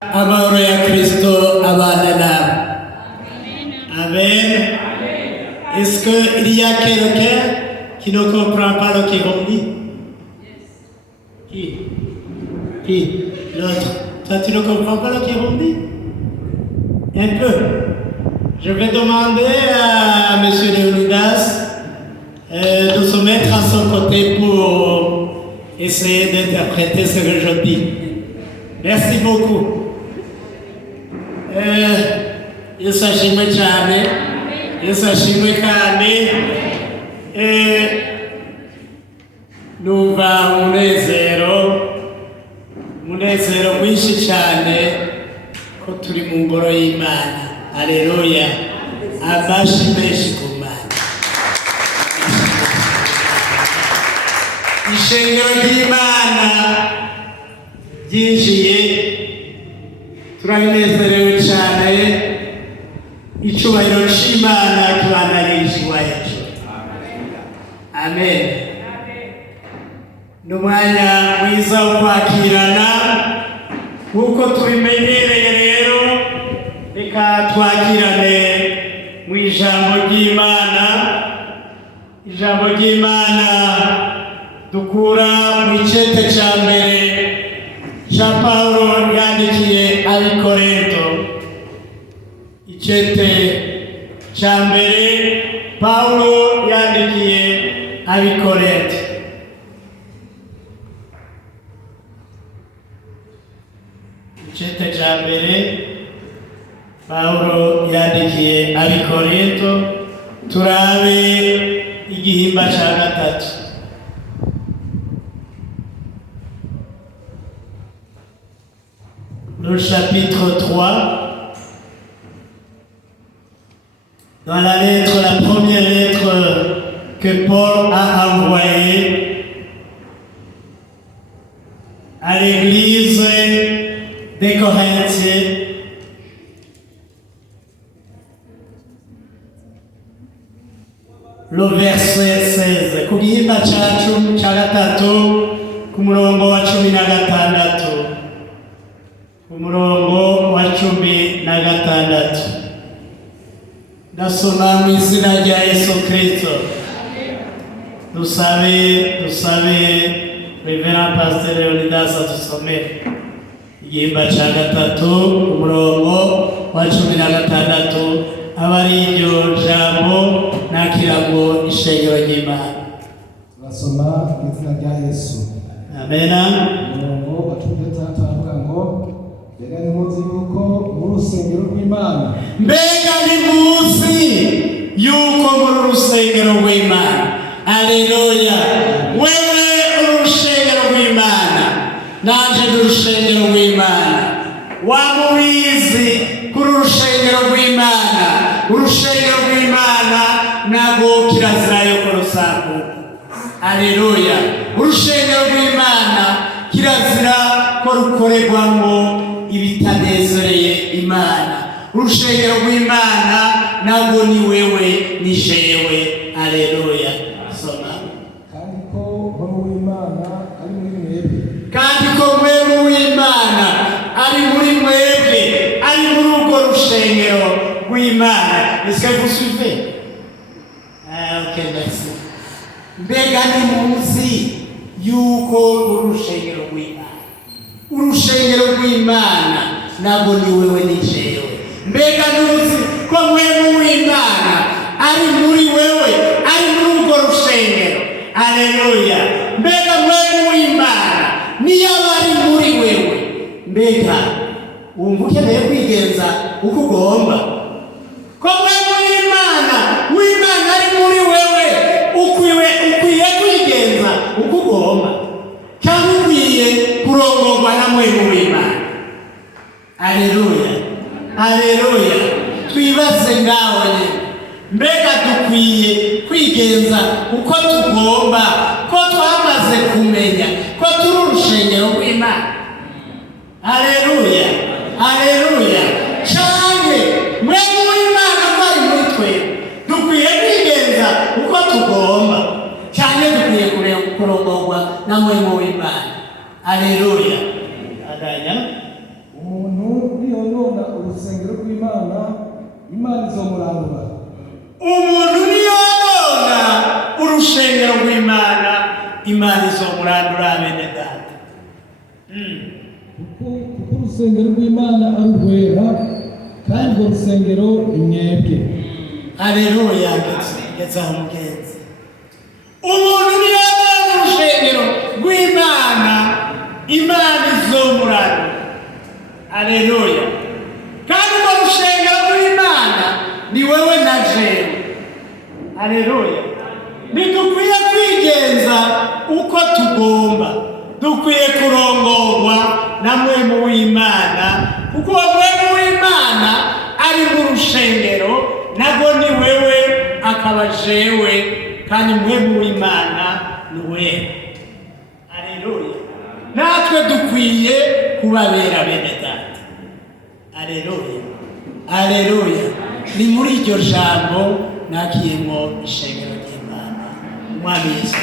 Amahoro ya Kristo abana nawe. Amen. Est-ce qu'il y a quelqu'un qui ne comprend pas le qui on dit? Qui? L'autre. Toi, tu ne comprends pas le qui on dit? Un peu. Je vais demander à M. Leonidas de se mettre à son côté pour essayer d'interpréter ce que je dis. Merci beaucoup. Yesu ashimwe cyane. Yesu ashimwe kandi numva umunezero mwinshi cyane ko turi mu ngoro y'Imana. Haleluya. Abashi menshi ku Mana. Ishengero ry'Imana ryinjiye, turanezerewe cyane. Icyubahiro cy'Imana kibanarije iwacu. Amen. N'umwanya mwiza wo kwakirana nk'uko tubimenyereye rero, reka twakirane mu ijambo ry'Imana. Ijambo ry'Imana dukura mu icete cya mbere cya Pawulo yandikiye ab'Ikorinto. Icete cya mbere Pawulo yandikiye ab'Ikorinto. Icete cya mbere Pawulo yandikiye ab'Ikorinto. Turabe igihimba cya gatatu. Le chapitre 3, dans la première lettre que Paul a envoyée à l'église des Corinthiens. Le verset 16. Kugihimba cya gatatu ku murongo wa 16. Umurongo wa 16. Ndasoma mu izina rya Yesu Kristo. Dusabe Reverend Pastor Leonidas atusomere igihimba cya gatatu umurongo wa 16. Aba ari iryo jambo nakiramo ishengero ry'Imana. Turasoma mu izina rya Yesu. Amena. Umurongo wa 16 avuga ngo mbega ni munsi yuko mu rusengero rw'Imana. Mbega ni munsi yuko mu rusengero rw'Imana. Haleluya. Wewe urusengero rw'Imana, nanje urusengero rw'Imana. Wamubizi kuri urusengero rw'Imana. Urusengero rw'Imana ntabwo kirazira yo kurusaku. Haleluya. Urusengero rw'Imana kirazira ko rukorerwamo ibitanezereye Imana. Urusengero rw'Imana ntabwo ni wewe ni jewe. Haleluya. Soma. Kandi ko Roho w'Imana ari muri mwebwe. Kandi ko Roho w'Imana ari muri mwebwe, ari muri urwo rusengero rw'Imana. Est-ce que vous suivez? Ok, merci. Mbega ni munsi yuko urusengero rw'Imana. Urusengero rw'Imana ntabwo ni wewe ni jewe. Mbega ni munsi ko Roho w'Imana ari muri wewe, ari muri urwo rusengero. Haleluya. Mbega Roho w'Imana niyo ari muri wewe. Mbega wumva ukeneye kwigenza uko ugomba. Ko Roho w'Imana ari muri wewe, ukwiye kwigenza uko ugomba, cyangwa ukwiye kurongorwa na Roho w'Imana. Haleluya. Haleluya. Twibaze ngawe, mbega dukwiye kwigenza uko tugomba, ko twamaze kumenya ko turi urusengero rw'Imana. Haleluya. Haleluya. Cyane Roho w'Imana ko ari muri twe, dukwiye kwigenza uko tugomba, cyane dukwiye kurongorwa na Roho w'Imana. Haleluya. Adanya. Umuntu urusengero rw'Imana, Imana izomurandura. Umuntu niyonona urushengero rw'Imana, Imana izomurandura bene data. Kuko urusengero rw'Imana ari urwera, kandi urwo rusengero ni mwebwe. Haleluya. Geza mugenzi, umuntu niyonona urushengero rw'Imana, Imana izomurandura. Haleluya. Kandi urwo rushengero rw'Imana ni wewe na jewe. Haleluya. Ntidukwiye kwigenza uko tugomba, dukwiye kurongorwa na mwemu w'Imana, kuko mwemu w'Imana ari mu rushengero, nabwo ni wewe akaba jewe, kandi mwemu w'Imana ni wewe. Haleluya. Natwe dukwiye kubabera bene data. Haleluya. Haleluya. Ni muri iryo jambo nakiyemo ishengero ry'Imana. Umwami Yesu